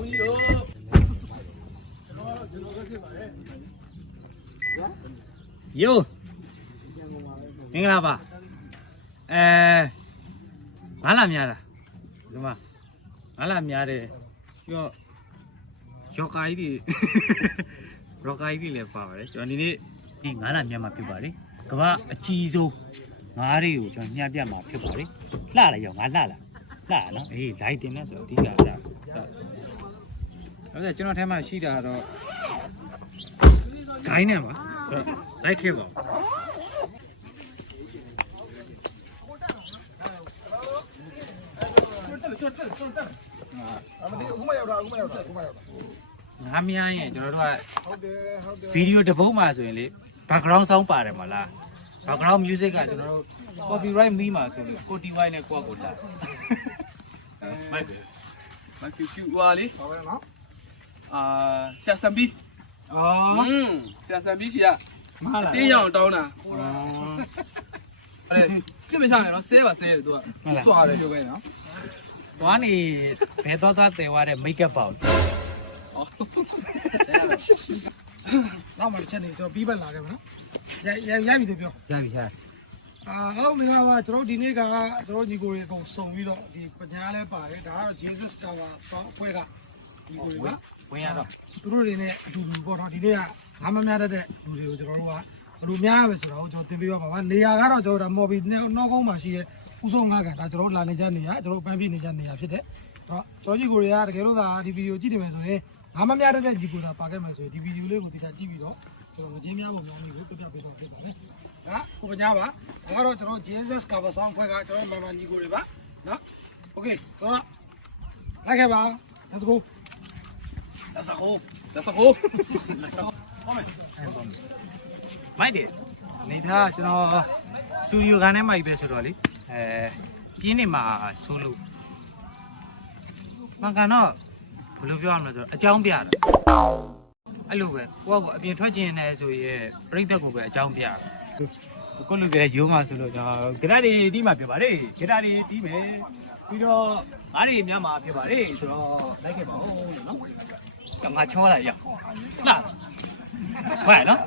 င်းကြီးတို့ယိုမင်္ဂလာပါအဲငါးလာများတာဒီမှာငါးလာများတယ်ပြီးတော့ရောကာကြီးတွေရောကာကြီးတွေလည်းပါပါတယ်ကျွန်တော်ဒီနေ့ဒီငါးလာများမှာဖြစ်ပါတယ်ကမ္ဘာအကြီးဆုံးငါးတွေကိုကျွန်တော်ညှပ်ပြမှာဖြစ်ပါတယ်လှလာရောငါလှလာလှနော်အေး light တင်နေဆိုတော့အဓိကလှ ဟုတ်ကဲ့ကျွန်တော်ထဲမှာရှိတာတော့ဂိုင်းနဲ့ပါအဲ့တော့လိုက်ခဲ့ပါဦးအမဒီအခုမှရောက်တာအခုမှရောက်တာအခုမှရောက်တာငါးများရင်ကျွန်တော်တို့ကဟုတ်တယ်ဟုတ်တယ်ဗီဒီယိုတစ်ပုတ်မှာဆိုရင်လေ background sound ပါတယ်မလား background music ကကျွန်တော်တို့ copyright မိမှာဆိုလို့ Spotify နဲ့ကိုယ့်ကိုလာမိုက်တယ်မကျူကျူဟွာလေဟုတ်တယ်နော် အာဆရာစံဘီအော်อืมဆရာစံဘီစီကမလားတင်းရအောင်တောင်းတာအော်အဲ့ပြစ်မချနဲ့နော်ဆဲပါဆဲတယ်သူကစွာတယ်ဒီလိုပဲနော်သွားနေဘယ်တော့သွားတယ်သွားတဲ့ makeup ပေါ့ နောက်မှတစ်ချက်နေကျွန်တော်ပြီးပတ်လာခဲ့မယ်နော်ရရရပြီသူပြောရပြီဟာအာဟုတ်မင်္ဂလာပါကျွန်တော်ဒီနေ့ကကျွန်တော်ညီကိုတွေအကုန်စုံပြီးတော့ဒီပညာလဲပါတယ်ဒါကတော့ Jesus Tower ဆောင်းအဖွဲ့က ညီကိုတွေကဝင်ရတော့သူတို့တွေနဲ့အတူတူပေါ့နော်ဒီနေ့ကငါမများတတ်တဲ့လူတွေကိုကျွန်တော်တို့ကဘယ်လိုများရမယ်ဆိုတော့ကျွန်တော်သင်ပေးပါပါနေရာကတော့ကျွန်တော်ဒါမော်ဘီနောက်ကုန်းမှာရှိတဲ့ဥဆုံးငါးကန်ဒါကျွန်တော်လာနေကြနေရကျွန်တော်ပန်းပြနေကြနေရဖြစ်တဲ့တော့ကျွန်တော်ကြီးကိုတွေကတကယ်လို့သာဒီဗီဒီယိုကြည့်နေမယ်ဆိုရင်ငါမများတတ်တဲ့ညီကိုတာပါခဲ့မယ်ဆိုရင်ဒီဗီဒီယိုလေးကိုတရားကြည့်ပြီးတော့ကျွန်တော်ငကြီးများပုံမှန်ကြီးကိုပြပြပေးတော့ဖြစ်ပါမယ်ဟာကိုပညာပါဒါကတော့ကျွန်တော် Jesus cover song ဖွဲ့ကကျွန်တော်မမညီကိုတွေပါနော် Okay ဆိုတော့လိုက်ခဲ့ပါ let's go လက်စခိုးလက်စခိုးမိုက်တယ်နေသားကျွန်တော်စတူဒီယိုကနေမိုက်ပဲဆိုတော့လေအဲပြင်းနေမှာဆိုလို့မကန်တော့ဘယ်လိုပြောရမလဲဆိုတော့အကြောင်းပြတာအဲ့လိုပဲကိုကကိုအပြင်ထွက်ကျင်နေဆိုရင်ပြိတ္တကိုပဲအကြောင်းပြတာကိုလူတွေရိုးမှာဆိုလို့ကျွန်တော်ဂရက်တွေတီးမှာပြပါလေဂရက်တွေတီးမယ်ပြီးတော့ငါးတွေများမှာဖြစ်ပါလေဆိုတော့လိုက်ခဲ့ပါဦး လို့နော်ကငါချောလာရလာဟုတ်ရနော်